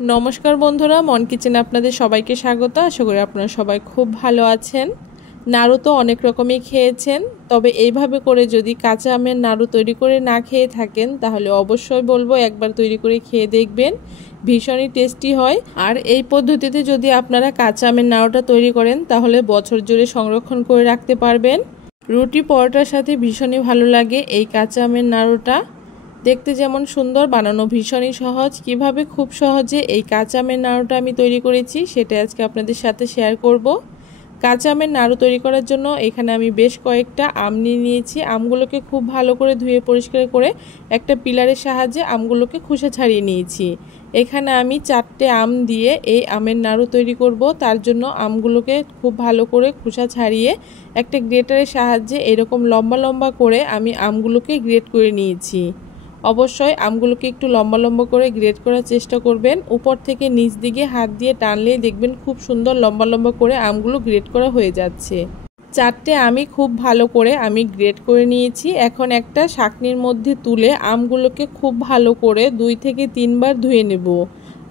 নমস্কার বন্ধুরা, মন কিচেনে আপনাদের সবাইকে স্বাগত। আশা করি আপনারা সবাই খুব ভালো আছেন। নাড়ু তো অনেক রকমই খেয়েছেন, তবে এইভাবে করে যদি কাঁচা আমের নাড়ু তৈরি করে না খেয়ে থাকেন তাহলে অবশ্যই বলবো একবার তৈরি করে খেয়ে দেখবেন, ভীষণই টেস্টি হয়। আর এই পদ্ধতিতে যদি আপনারা কাঁচা আমের নাড়ুটা তৈরি করেন তাহলে বছর জুড়ে সংরক্ষণ করে রাখতে পারবেন। রুটি পরোটার সাথে ভীষণই ভালো লাগে এই কাঁচা আমের নাড়ুটা। দেখতে যেমন সুন্দর, বানানো ভীষণই সহজ। কিভাবে খুব সহজে এই কাঁচা আমের নাড়ুটা আমি তৈরি করেছি সেটা আজকে আপনাদের সাথে শেয়ার করব। কাঁচা আমের নাড়ু তৈরি করার জন্য এখানে আমি বেশ কয়েকটা আম নিয়ে নিয়েছি। আমগুলোকে খুব ভালো করে ধুয়ে পরিষ্কার করে একটা পিলারের সাহায্যে আমগুলোকে খোসা ছাড়িয়ে নিয়েছি। এখানে আমি 4টে আম দিয়ে এই আমের নাড়ু তৈরি করব। তার জন্য আমগুলোকে খুব ভালো করে খোসা ছাড়িয়ে একটা গ্রেটারের সাহায্যে এরকম লম্বা লম্বা করে আমি আমগুলোকে গ্রেট করে নিয়েছি। অবশ্যই আমগুলোকে একটু লম্বা লম্বা করে গ্রেট করার চেষ্টা করবেন। উপর থেকে নিচ দিকে হাত দিয়ে টানলেই দেখবেন খুব সুন্দর লম্বা লম্বা করে আমগুলো গ্রেট করা হয়ে যাচ্ছে। 4টে আমি খুব ভালো করে আমি গ্রেট করে নিয়েছি। এখন একটা ছাঁকনির মধ্যে তুলে আমগুলোকে খুব ভালো করে 2 থেকে 3 বার ধুয়ে নেব।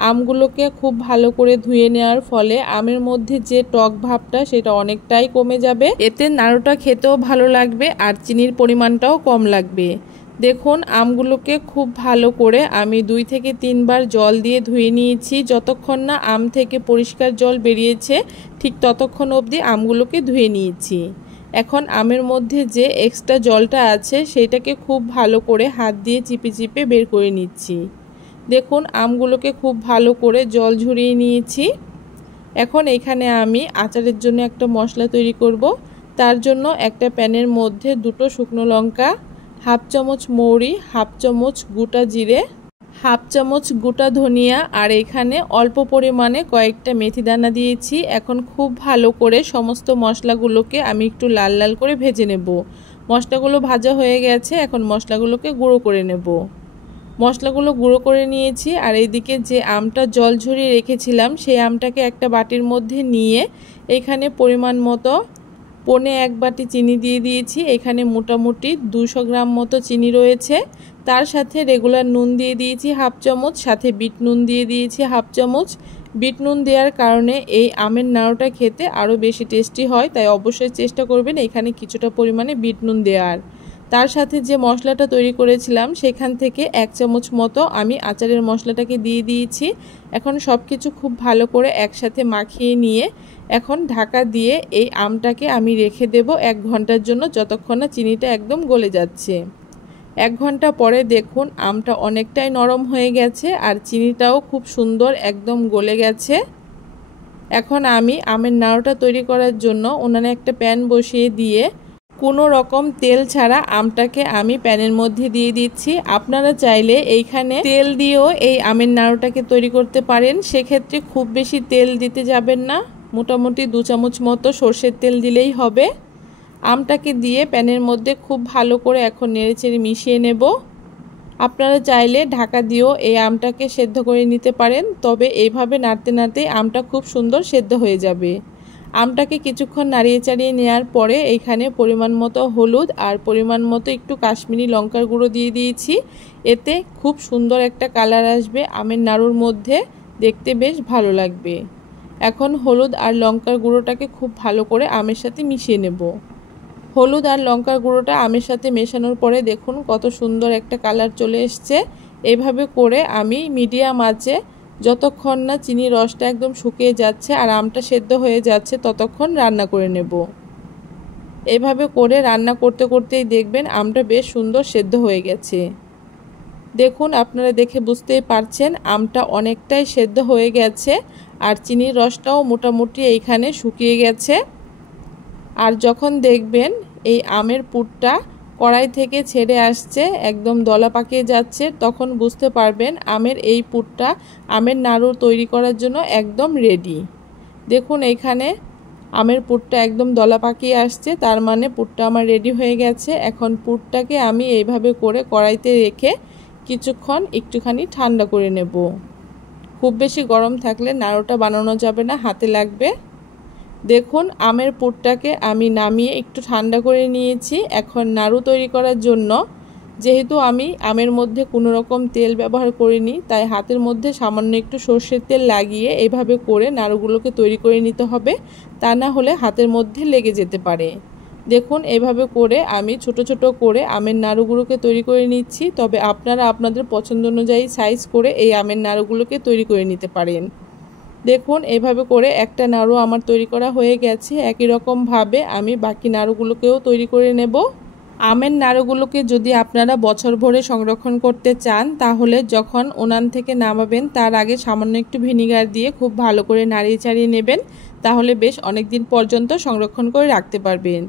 আমগুলোকে খুব ভালো করে ধুয়ে নেওয়ার ফলে আমের মধ্যে যে টক ভাবটা সেটা অনেকটাই কমে যাবে। এতে নাড়ুটা খেতেও ভালো লাগবে আর চিনির পরিমাণটাও কম লাগবে। দেখুন আমগুলোকে খুব ভালো করে আমি 2 থেকে 3 বার জল দিয়ে ধুয়ে নিয়েছি। যতক্ষণ না আম থেকে পরিষ্কার জল বেরিয়েছে ঠিক ততক্ষণ অবধি আমগুলোকে ধুয়ে নিয়েছি। এখন আমের মধ্যে যে এক্সট্রা জলটা আছে সেটাকে খুব ভালো করে হাত দিয়ে চিপে চিপে বের করে নিচ্ছি। দেখুন আমগুলোকে খুব ভালো করে জল ঝরিয়ে নিয়েছি। এখন এখানে আমি আচারের জন্য একটা মশলা তৈরি করব। তার জন্য একটা প্যানের মধ্যে 2টো শুকনো লঙ্কা, হাফ চামচ মৌরি, হাফ চামচ গোটা জিরে, হাফ চামচ গোটা ধনিয়া আর এখানে অল্প পরিমাণে কয়েকটা মেথি দানা দিয়েছি। এখন খুব ভালো করে সমস্ত মশলাগুলোকে আমি একটু লাল লাল করে ভেজে নেব। মশলাগুলো ভাজা হয়ে গেছে, এখন মশলাগুলোকে গুঁড়ো করে নেব। মশলাগুলো গুঁড়ো করে নিয়েছি আর এইদিকে যে আমটা জল ঝরিয়ে রেখেছিলাম সেই আমটাকে একটা বাটির মধ্যে নিয়ে এখানে পরিমাণ মতো 1.25 বাটি চিনি দিয়ে দিয়েছি। এখানে মোটামুটি 200 গ্রাম মতো চিনি রয়েছে। তার সাথে রেগুলার নুন দিয়ে দিয়েছি হাফ চামচ, সাথে বিট নুন দিয়ে দিয়েছি হাফ চামচ। বিট নুন দেওয়ার কারণে এই আমের নাড়ুটা খেতে আরও বেশি টেস্টি হয়, তাই অবশ্যই চেষ্টা করবেন এখানে কিছুটা পরিমাণে বিট নুন দেওয়ার। তার সাথে যে মশলাটা তৈরি করেছিলাম সেখান থেকে 1 চামচ মতো আমি আচারের মশলাটাকে দিয়ে দিয়েছি। এখন সব কিছু খুব ভালো করে একসাথে মাখিয়ে নিয়ে এখন ঢাকা দিয়ে এই আমটাকে আমি রেখে দেব 1 ঘন্টার জন্য, যতক্ষণ না চিনিটা একদম গলে যাচ্ছে। 1 ঘন্টা পরে দেখুন আমটা অনেকটাই নরম হয়ে গেছে আর চিনিটাও খুব সুন্দর একদম গলে গেছে। এখন আমি আমের নাড়ুটা তৈরি করার জন্য উনানে একটা প্যান বসিয়ে দিয়ে কোনো রকম তেল ছাড়া আমটাকে আমি প্যানের মধ্যে দিয়ে দিচ্ছি। আপনারা চাইলে এইখানে তেল দিয়েও এই আমের নাড়ুটাকে তৈরি করতে পারেন, সেক্ষেত্রে খুব বেশি তেল দিতে যাবেন না, মোটামুটি 2 চামচ মতো সর্ষের তেল দিলেই হবে। আমটাকে দিয়ে প্যানের মধ্যে খুব ভালো করে এখন নেড়েচেড়ে মিশিয়ে নেব। আপনারা চাইলে ঢাকা দিয়েও এই আমটাকে সেদ্ধ করে নিতে পারেন, তবে এইভাবে নাড়তে নাড়তে আমটা খুব সুন্দর সেদ্ধ হয়ে যাবে। আমটাকে কিছুক্ষণ নাড়িয়ে চাড়িয়ে নেওয়ার পরে এইখানে পরিমাণ মতো হলুদ আর পরিমাণ মতো একটু কাশ্মীরি লঙ্কার গুঁড়ো দিয়ে দিয়েছি। এতে খুব সুন্দর একটা কালার আসবে আমের নাড়ুর মধ্যে, দেখতে বেশ ভালো লাগবে। এখন হলুদ আর লঙ্কার গুঁড়োটাকে খুব ভালো করে আমের সাথে মিশিয়ে নেব। হলুদ আর লঙ্কার গুঁড়োটা আমের সাথে মেশানোর পরে দেখুন কত সুন্দর একটা কালার চলে এসছে। এইভাবে করে আমি মিডিয়াম আঁচে যতক্ষণ না চিনির রসটা একদম শুকিয়ে যাচ্ছে আর আমটা সেদ্ধ হয়ে যাচ্ছে ততক্ষণ রান্না করে নেব। এভাবে করে রান্না করতে করতেই দেখবেন আমটা বেশ সুন্দর সেদ্ধ হয়ে গেছে। দেখুন আপনারা দেখে বুঝতেই পারছেন আমটা অনেকটাই সেদ্ধ হয়ে গেছে আর চিনির রসটাও মোটামুটি এইখানে শুকিয়ে গেছে। আর যখন দেখবেন এই আমের পুরটা কড়াই থেকে ছেড়ে আসছে, একদম দলা পাকিয়ে যাচ্ছে, তখন বুঝতে পারবেন আমের এই পুরটা আমের নাড়ু তৈরি করার জন্য একদম রেডি। দেখুন এইখানে আমের পুরটা একদম দলা পাকিয়ে আসছে, তার মানে পুরটা আমার রেডি হয়ে গেছে। এখন পুরটাকে আমি এইভাবে করে কড়াইতে রেখে কিছুক্ষণ একটুখানি ঠান্ডা করে নেব। খুব বেশি গরম থাকলে নাড়ুটা বানানো যাবে না, হাতে লাগবে। দেখুন আমের পুরটাকে আমি নামিয়ে একটু ঠান্ডা করে নিয়েছি। এখন নাড়ু তৈরি করার জন্য যেহেতু আমি আমের মধ্যে কোনো রকম তেল ব্যবহার করিনি, তাই হাতের মধ্যে সামান্য একটু সর্ষের তেল লাগিয়ে এইভাবে করে নাড়ুগুলোকে তৈরি করে নিতে হবে, তা না হলে হাতের মধ্যে লেগে যেতে পারে। দেখুন এভাবে করে আমি ছোট ছোট করে আমের নাড়ুগুলোকে তৈরি করে নিচ্ছি। তবে আপনারা আপনাদের পছন্দ অনুযায়ী সাইজ করে এই আমের নাড়ুগুলোকে তৈরি করে নিতে পারেন। দেখুন এভাবে করে একটা নাড়ু আমার তৈরি করা হয়ে গেছে। একই রকমভাবে আমি বাকি নাড়ুগুলোকেও তৈরি করে নেব। আমের নাড়ুগুলোকে যদি আপনারা বছর ভরে সংরক্ষণ করতে চান, তাহলে যখন উনান থেকে নামাবেন তার আগে সামান্য একটু ভিনিগার দিয়ে খুব ভালো করে নাড়িয়ে চাড়িয়ে নেবেন, তাহলে বেশ অনেক দিন পর্যন্ত সংরক্ষণ করে রাখতে পারবেন।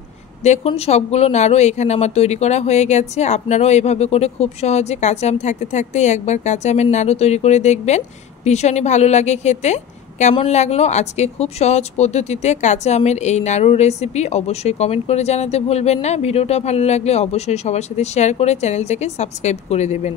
দেখুন সবগুলো নাড়ু এখানে আমার তৈরি করা হয়ে গেছে। আপনারাও এভাবে করে খুব সহজে কাঁচা আম থাকতে থাকতেই একবার কাঁচা আমের নাড়ু তৈরি করে দেখবেন, ভীষণই ভালো লাগে খেতে। কেমন লাগলো আজকে খুব সহজ পদ্ধতিতে কাঁচা আমের এই নাড়ুর রেসিপি অবশ্যই কমেন্ট করে জানাতে ভুলবেন না। ভিডিওটা ভালো লাগলে অবশ্যই সবার সাথে শেয়ার করে চ্যানেলটাকে সাবস্ক্রাইব করে দেবেন।